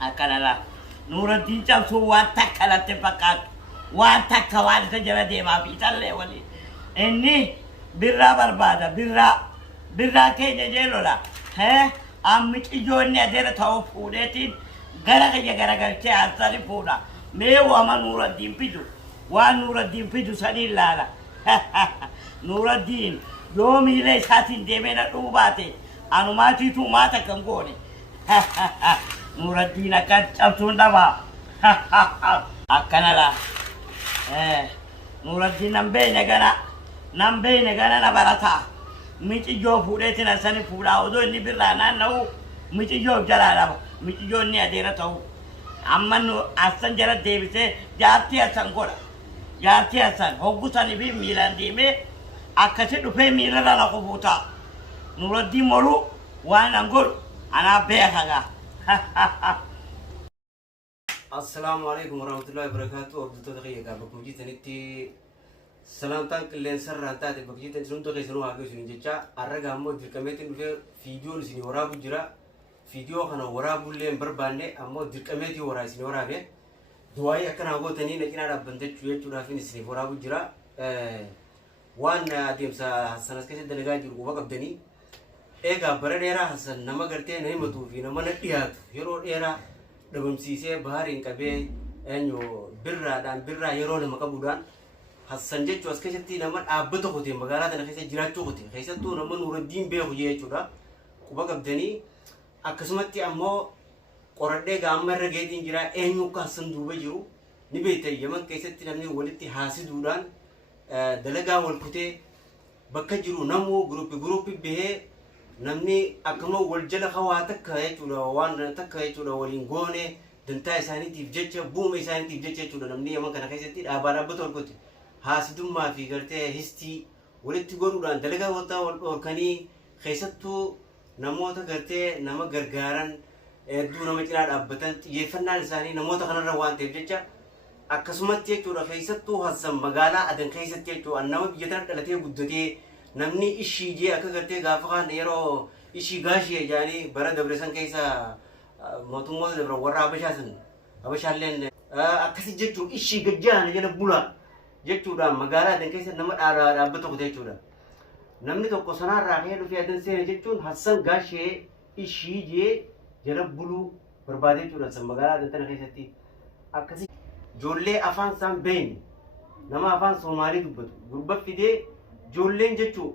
akkana la Nuuraddiin cabsuu waan takka latti fakkaatu waan takka waan isa jala deemaa fi tallee waliin inni birraa barbaada birraa keenya jeelola ammi ijoollee adeera ta'uu fuudheetiin gara kiyya garagalchee haasani fuudha mee waama Nuuraddiin fidu waan Nuuraddiin fidu sanii ilaala Nuuraddiin yoo miila isaatiin deemee na dhuu baate anumaatiitu maata kan goone Nuuraddiin akka cabsuun dhabaa akkana la Nuuraddiin nan beeyne gana na barataa micijoo fuudheetiin haasani fuudhaa odoo inni birraa naanna'u micijoo jalaa dhaba micijoo inni adeera ta'u amma hasan jala deebisee jaartii hasan godha jaartii hasan hoggusanii fi miilaan deemee akkasi dhufee miilarra na qubuutaa Nuuraddiin moruu waan an godhu anaa beekagaa السلام عليكم ورحمة الله وبركاته. أبدو تدقيق بكم جيتني سلام تانك اللي نسر رانتات بكجيتني سنتو غيسنو هاكيو سنجيتشا أرجع أمو دركمتين في فيديو نسيني ورابو جرا فيديو خنا ورابو اللي بربانة أمو دركمتي ورا سني ورابه دواي أكن هاكو تاني لكن أنا بندت شوية شوية في نسيني ورابو جرا وان ديم سا سناس كذا دلقا جرو وقف دني إيجا برد إيرا حسن نما كرتة نهي متوفي نما نتيات يرو إيرا دبم سيسه بحرين كبه إنه برا يرو لما كبودان حسن جت جوز كشتي نما أبتو خدي مقالات أنا خيسة جرات شو خدي خيسة تو نما Nuuraddiin بيه خجيه شودا كوبا كبدني أكسمتي أمو قرده غامر رجعتين جرا إنه كحسن دوبه جو نبيته يمن كشتي نمني ولدتي حاسد دوران دلقا والكتة بكجرو نمو جروبي به namni akkuma wal jala hawaata jechuudha waan takka jechuudha waliin goone dantaa isaaniitiif jecha buuma isaaniitiif jecha jechuudha namni amma kana keessatti dhaabaa dhaabbata wal qote haasidummaa fi gartee histii walitti godhuudhaan dalagaa wanta wal dhorkanii keessattuu namoota gartee nama gargaaran hedduu nama cinaa dhaabbatan xiyyeeffannaan isaanii namoota kanarra waan ta'eef jecha akkasumatti jechuudha keessattuu Hassan magaalaa Adan keessatti jechuudha nama biyya tana dhalatee guddatee namni ishii jee akka gartee gaafa kan yeroo ishii gaashee jaanii bara dabresan keessa mootummoota dabra warra Habashaalleen akkasi jechuun ishii gajjaana jala bula jechuudha magaalaa Adan keessa nama dhaabbata tokko jechuudha namni tokko sanarraa ka'ee dhufee Adan seene jechuun Hassan gaashee ishii jee jala buluu barbaade jechuudha san magaalaa Adan tana keessatti akkasi ijoollee afaan isaan beeyne nama afaan Soomaalii dubbatu gurba fidee ijoolleen jechuun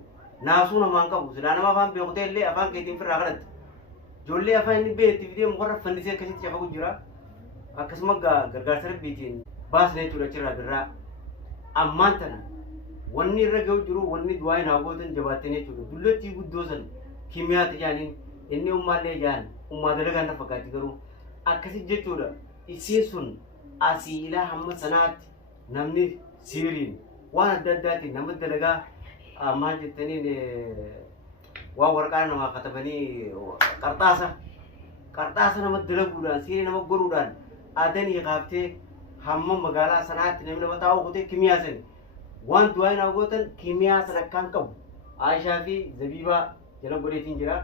naasuu namaan qabu silaa nama afaan beekutee illee afaan keetiin firraa kadhatte ijoollee afaan inni beekti fidee mukarra fannisee akkasitti cafagu jira akkasuma gargaarsa rabbiitiin baasne jechuudha achirraa birraa ammaan tana wanni irra ga'u jiru wanni du'aa hin hawwatan jabaattee jechuudha dullattii guddoo san kimiyaati jaaniin inni ummaallee jaan ummaa dalagaan na fakkaatti garuu akkasitti jechuudha isiin sun asii ilaa hamma sanaatti namni siiriin waan adda addaatiin nama dalagaa maal jettaniin waan waraqaa namaa katabanii qarxaasa nama dalaguudhaan siirii nama godhuudhaan adanii qaaftee hamma magaalaa sanaatti namni nama taa'u kutee kimiyaa sani waan du'aa hin hawwatan kimiyaa sana akkaan qabu Aishaa fi Zabiibaa jala godheetiin jira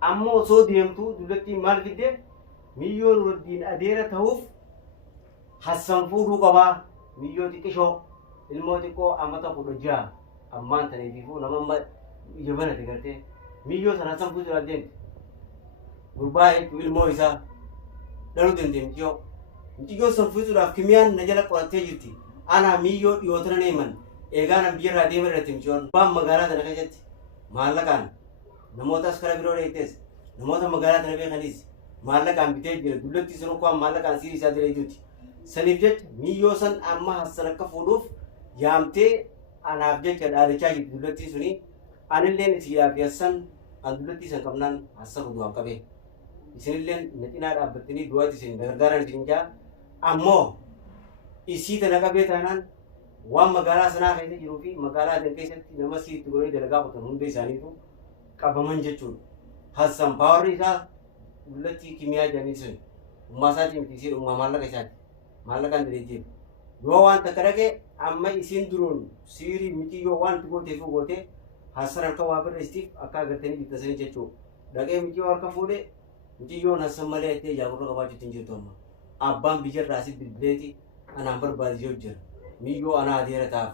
ammoo osoo deemtuu dullattiin maal fidde miyyoo Nuuraddiin adeera ta'uuf Hassan fuudhuu qabaa miyyoo xiqqishoo ilmoo xiqqoo ammata 16 ammaan taneetiifuu nama ija banate gartee miyyoo sana Hassan fuudhuu adeemte gurbaa hedduu ilmoo isaa dhaluu dandeemti yoo miyyoo san fuudhuudhaaf kimiyaan na jala qorattee jirti anaa miyyoo dhiyootana neeman eegaan an biyyarraa deema irratti michoon waan magaalaa tana keessatti maallaqaan namoota askara biroo dheettees namoota magaalaa tana beekanis maallaqaan bitee jira dullattii sun ukwaan maallaqaan siirii isaa jala ijuuti saniif jecha miyyoo san amma Hassan akka fuudhuuf yaamtee anaaf jecha dhaadachaa jirti dullattii suni anilleen isiidhaaf Hassan an dullattii san qabnaan Hassan du'aan qabee isinilleen na cinaa dhaabbattanii du'aatti isin gargaaran isin jaa ammoo isii tana qabee taanaan waan magaalaa sanaa keessa jiruu fi magaalaa Adan keessatti nama siitti godhee dalagaa qotan hunda isaaniitu qabaman jechuudha Hassan paawarri isaa dullattii kimiyaa jedhanii sun ummaa isaatii miti isiin ummaa maallaqa isaati maallaqaan daleetiif yoo waan takka dhaqee amma isiin duruun siirii miti yoo waan gooteef gootee Hassan harka waa barreessitiif akka agartanii bittasanii jechuudha dhaqee miccoo harka fuudhe miciyyoon hassan malee itti jaagurra qabaachuutti hin jirtu amma abbaan biyyarraa asi bilbileeti anaan barbaadisee hojjeta miyyoo anaa adeera taaf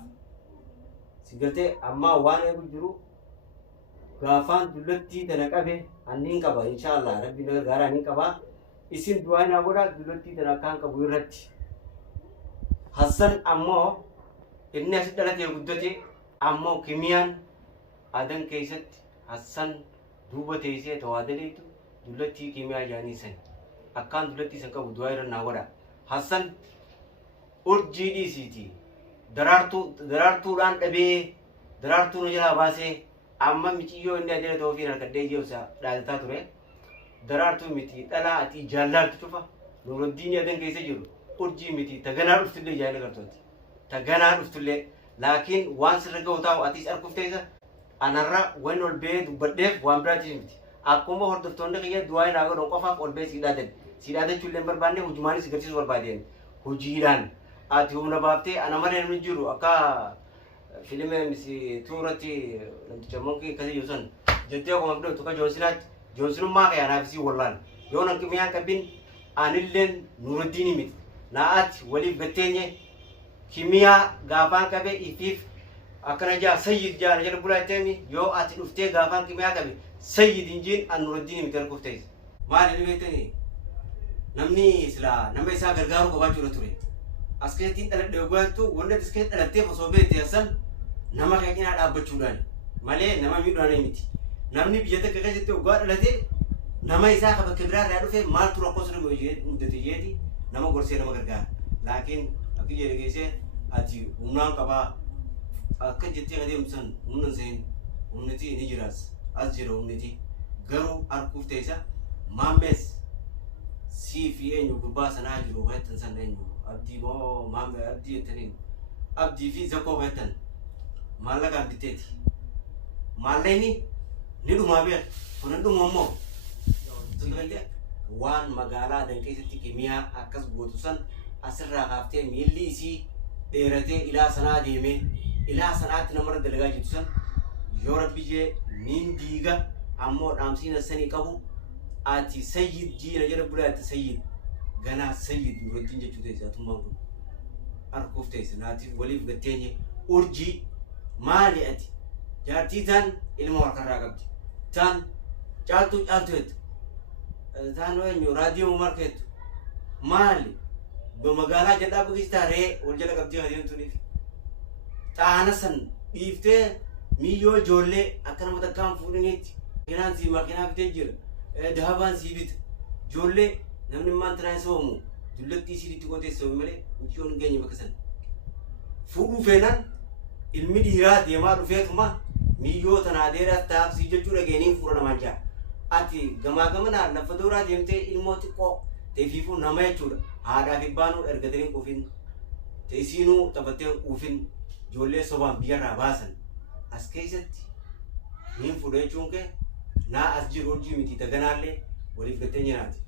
sigaltee amma waan eegu jiru gaafaan dullattii tana qabe anniin qaba inshaallah rabbi na gargaara anniin qaba isin du'aa naa godha dullattii tana akkaan qabu irratti hassan ammoo inni asi dhalate guddate ammoo kimiyaan adan keessatti hassan duuba teessee tawaadaleetu dullattii kimiyaa jaanii san akkaan dullattii san qabu du'aa irra naa godha hassan urjii dhiisiiti daraartuudhaan dhabee daraartuu nu jalaa baasee amma miciyyoo inni adeera ta'uu fi harkadhee jeessa dhaalataa ture daraartuu miti dhalaa ati jaallartu cufa nuuruddiin adan keessa jiru urjii miti taganaa dhuftullee jaalala gartooti taganaa dhuftullee laakiin waan sirra ga'u taa'u atiis arguuf teessa anarra waan ol bee dubbadheef waan biraatiif miti akkuma hordoftoonni kiyya du'aa naa godhan qofaaf ol bee siidhaadachuu illee barbaanne hujumaanis agarsiisu barbaadeen hojiidhaan ati humna baaftee ana malee namni jiru akka fiilmee misi tuuratti namticha monkii akkasii jiru san jettee akkuma fidhatu akka joonsinummaa kee anaaf isii wallaan yoo nan kimiyaan qabbin anilleen nuuruddiini miti naa'aati waliif gatteenye kimiyaa gaafaan qabe ifiif akkana jaa sayyid jaana jala bulaa itteemi yoo ati dhuftee gaafaan kimiyaa qabe sayyid injiin an nuuruddiini miti arguuf ta'es maali ni beektanii namni silaa nama isaa gargaaruu qabaachuudha ture as keessatti dhaladhe ogaattu wanda as keessatti dhalatteef osoo beekte hassan nama qaqinaa dhaabbachuudhaan malee nama miidhaan miti namni biyya takka keessatti ogaa dhalate nama isaa ka bakka biraa irraa dhufe maaltu rakkoo sirrii mudate jeeti nama gorsee nama gargaara laakiin akka jedhe geessee ati humnaan qabaa akka jettee adeemsan humnan seen humniti ni jiraas as jira humniti garuu arguuf teessa maammees sii fi eenyu gubbaa sanaa jiru ho'ettan san eenyu abdii moo maamme abdii jettaniin abdii fi zakkoo ho'ettan maallaqaan bitteeti maalleeni ni dhumaa beek kunan dhuma ammoo waan magaalaa adan keessatti kimiyaa akkas gootu san asirraa kaaftee miilli isii dheeratee ilaa sanaa deemee ilaa sanaatti namarra dalagaa jirtu san yoo rabbi jee niin diiga ammoo dhaamsiina sanii qabu ati sayyid jiina jala bulaa ati sayyid ganaa sayyid nuuruddiin jechuu teesse atummaan kun arguuf teesse naatiif waliif gatteenye urjii maali ati jaartii taan ilma harkarraa qabdi taan caaltuu jettu taan eenyu raadiyoo markeettu maali magaalaa jedhaa bukiistaa ree wal jala qabdii adeemtuniif xaana san dhiiftee miyyoo ijoollee akka nama takkaan fuudhiniitti makinaan sii makinaa bitee jira dahabaan sii bita ijoollee namni maan tanaa soomu dullattii siiritti qoteessa malee miciyyoon hin geenye bakka san fuudhuu feenan ilmi dhiiraa deemaa dhufeetuma miyyoo tanaa adeeraas taafsii jechuu dhageeniin fuudha namaan jaa ati gamaa gamanaan lafa dooraa deemtee ilmoo xiqqoo teefiifuu nama jechuudha haadhaaf ibbaanuu ergatanii quufin teessiinuu taphattee quufin ijoollee sobaan biyyarraa baasan as keessatti niin fuudha jechuun kee naa as jiru hojii miti taganaallee waliif gatteenye naati